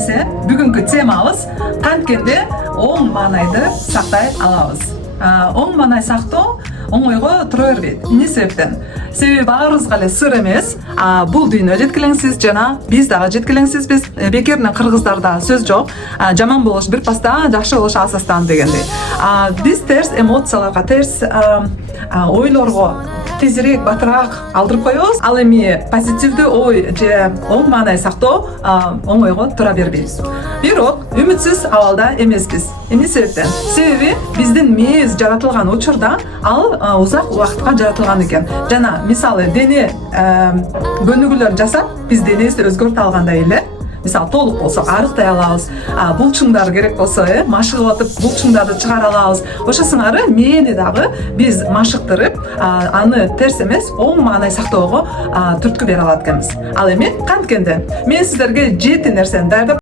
эмесе бүгүнкү темабыз канткенде оң маанайды сактай алабыз. Оң маанай сактоо оңойго тура бербейт. Эмне себептен? Себеби баарыбызга эле сыр эмес. Бул дүйнө жеткилеңсиз жана биз дагы жеткилеңсизбиз. Бекеринен кыргыздарда сөз жок. Жаман болуш бир пастан, жакшы болуш асастан дегендей. Биз терс эмоцияларга, терс ойлорго тезирээк, батыраак алдырып коебуз. Ал эми позитивдүү ой же оң маанай сактоо оңойго тура бербейт. Бирок үмүтсүз абалда эмеспиз. Эмне себептен? Себеби биздин мээбиз жаратылган учурда ал узак убакытка жаратылган экен. Жана мисалы дене көнүгүүлөр жасап, биз денебизди өзгөртө алгандай эле. Мисалы толук болсо арыктай алабыз. Булчуңдар керек болсо, машыгып атып булчуңдарды чыгара алабыз. Ошо сыңары мээни дагы биз машыктырып, аны терс эмес, оң маанай сактоого түрткү бере алат экенбиз. Ал эми канткенде мен сиздерге 7 нерсени даярдап